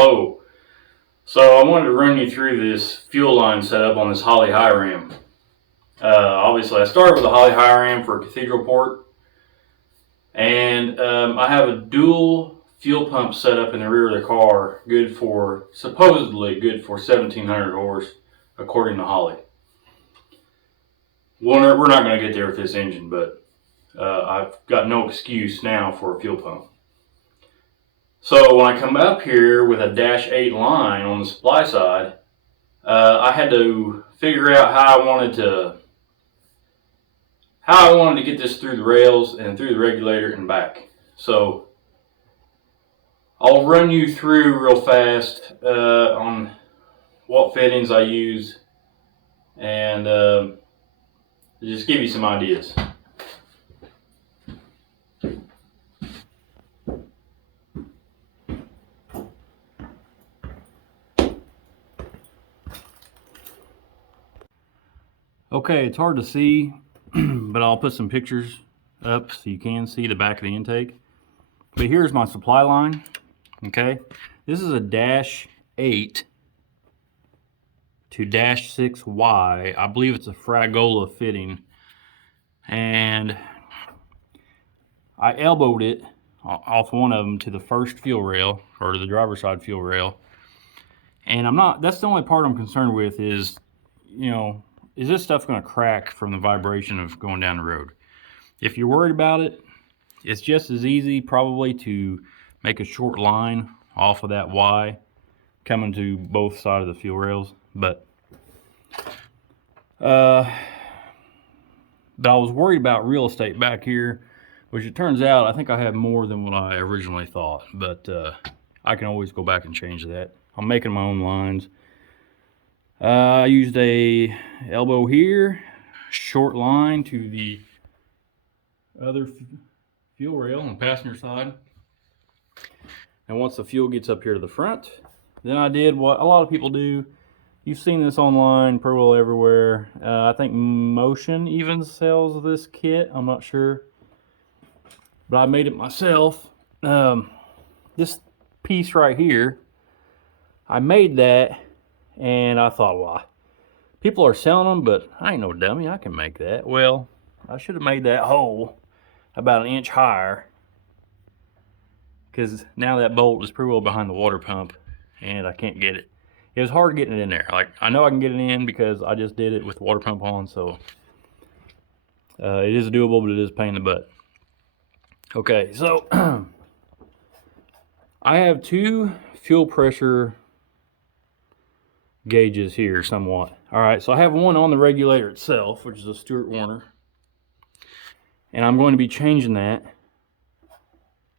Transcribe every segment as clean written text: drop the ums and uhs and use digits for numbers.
Hello. So I wanted to run you through this fuel line setup on this Holley high ram. Obviously I started with a Holley high ram for a cathedral port, and I have a dual fuel pump set up in the rear of the car, supposedly good for 1700 horse, according to Holley. We're not going to get there with this engine, but I've got no excuse now for a fuel pump. So when I come up here with a -8 line on the supply side, I had to figure out how I wanted to get this through the rails and through the regulator and back. So I'll run you through real fast on what fittings I use and just give you some ideas. Okay, it's hard to see, but I'll put some pictures up so you can see the back of the intake. But here's my supply line. Okay, this is a -8 to -6Y. I believe it's a Fragola fitting, and I elbowed it off one of them to the first fuel rail, or to the driver's side fuel rail. And that's the only part I'm concerned with is, is this stuff going to crack from the vibration of going down the road? If you're worried about it, it's just as easy probably to make a short line off of that Y coming to both sides of the fuel rails. But I was worried about real estate back here, which it turns out I think I have more than what I originally thought, but I can always go back and change that. I'm making my own lines. I used a elbow here, short line to the other fuel rail on the passenger side. And once the fuel gets up here to the front, then I did what a lot of people do. You've seen this online pretty well everywhere. I think Motion even sells this kit. I'm not sure, but I made it myself. This piece right here, I made that, and I thought, well, people are selling them, but I ain't no dummy. I can make that. Well, I should have made that hole about 1 inch higher, because now that bolt is pretty well behind the water pump, and I can't get it. It was hard getting it in there. Like, I know I can get it in because I just did it with the water pump on, so it is doable, but it is a pain in the butt. Okay, so I have 2 fuel pressure gauges here somewhat. All right, so I have one on the regulator itself, which is a Stewart Warner, and I'm going to be changing that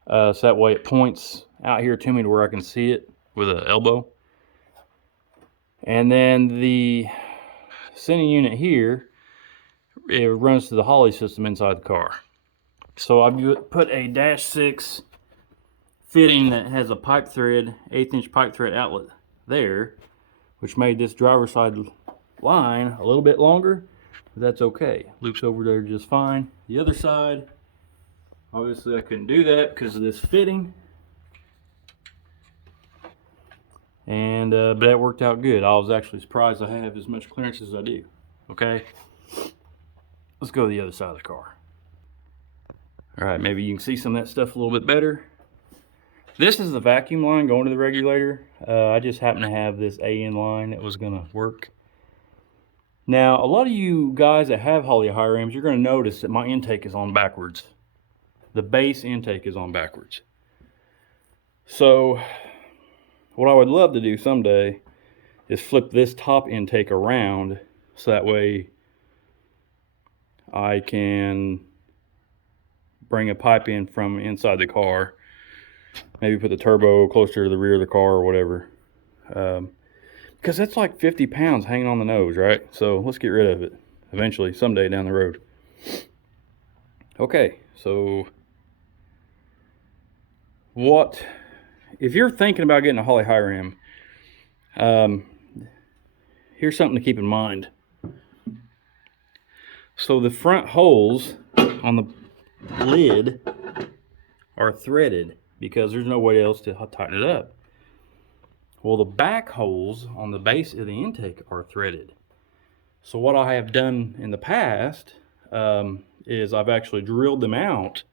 so that way it points out here to me to where I can see it with an elbow. And then the sending unit here, it runs to the Holley system inside the car. So I've put a -6 fitting that has a pipe thread, 1/8 inch pipe thread outlet there, which made this driver's side line a little bit longer, but that's okay. Loops over there just fine. The other side, obviously I couldn't do that because of this fitting. And but that worked out good. I was actually surprised I have as much clearance as I do. Okay, let's go to the other side of the car. All right, maybe you can see some of that stuff a little bit better. This is the vacuum line going to the regulator. I just happen to have this AN line that was gonna work. Now, a lot of you guys that have Holley high rams, you're gonna notice that my intake is on backwards. The base intake is on backwards. So what I would love to do someday is flip this top intake around so that way I can bring a pipe in from inside the car, maybe put the turbo closer to the rear of the car or whatever, because that's like 50 pounds hanging on the nose, right? So let's get rid of it eventually, someday down the road. Okay, so if you're thinking about getting a Holley high ram, here's something to keep in mind. So the front holes on the lid are threaded because there's no way else to tighten it up. Well, the back holes on the base of the intake are threaded. So what I have done in the past is I've actually drilled them out.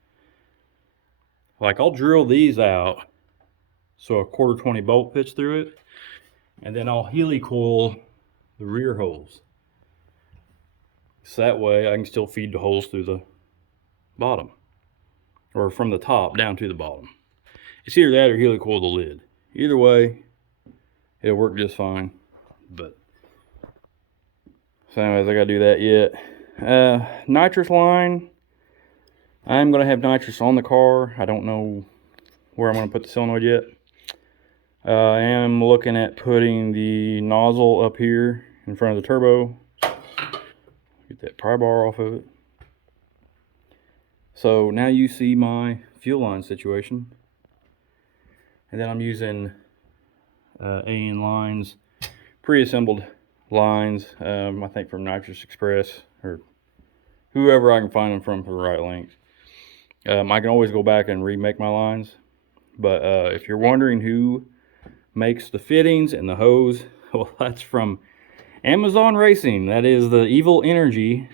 Like I'll drill these out so a 1/4 20 bolt fits through it, and then I'll helicoil the rear holes. So that way I can still feed the holes through the bottom, or from the top down to the bottom. It's either that or helicoil the lid. Either way, it'll work just fine. But so anyways, I gotta do that yet. Nitrous line. I'm gonna have nitrous on the car. I don't know where I'm gonna put the solenoid yet. I am looking at putting the nozzle up here in front of the turbo. Get that pry bar off of it. So now you see my fuel line situation. And then I'm using AN lines, pre-assembled lines, I think from Nitrous Express, or whoever I can find them from for the right length. I can always go back and remake my lines, but if you're wondering who makes the fittings and the hose, well, that's from Amazon Racing. That is the Evil Energy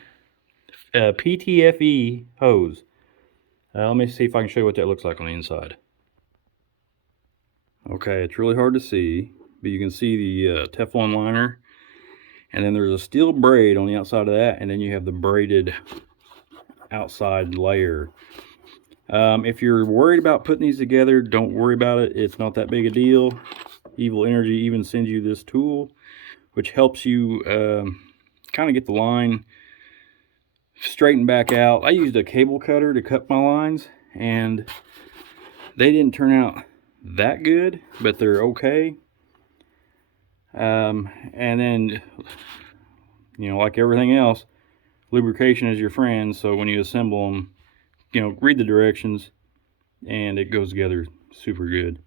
PTFE hose. Let me see if I can show you what that looks like on the inside. Okay, it's really hard to see, but you can see the Teflon liner, and then there's a steel braid on the outside of that, and then you have the braided outside layer. If you're worried about putting these together, don't worry about it. It's not that big a deal. Evil Energy even sends you this tool, which helps you kind of get the line straightened back out. I used a cable cutter to cut my lines, and they didn't turn out that good, but they're okay. And then, you know, like everything else, lubrication is your friend. So when you assemble them, you know, read the directions, and it goes together super good.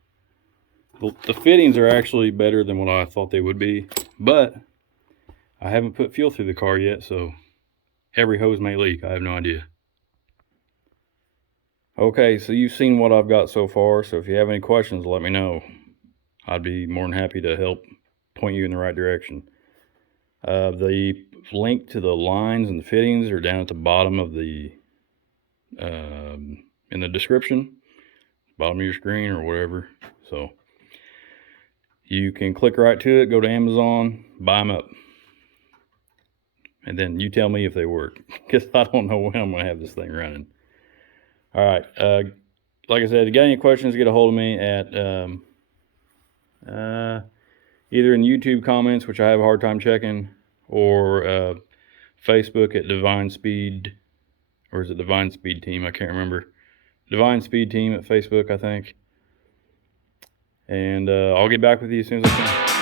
The fittings are actually better than what I thought they would be, but I haven't put fuel through the car yet, so every hose may leak. I have no idea. Okay, so you've seen what I've got so far, so if you have any questions, let me know. I'd be more than happy to help point you in the right direction. The link to the lines and the fittings are down at the bottom of the in the description, bottom of your screen or whatever. So you can click right to it, go to Amazon, buy them up, and then you tell me if they work, because I don't know when I'm going to have this thing running. All right, like I said, if you got any questions, get a hold of me at either in YouTube comments, which I have a hard time checking, or Facebook at Divine Speed, or is it Divine Speed Team? I can't remember. Divine Speed Team at Facebook, I think. And I'll get back with you as soon as I can.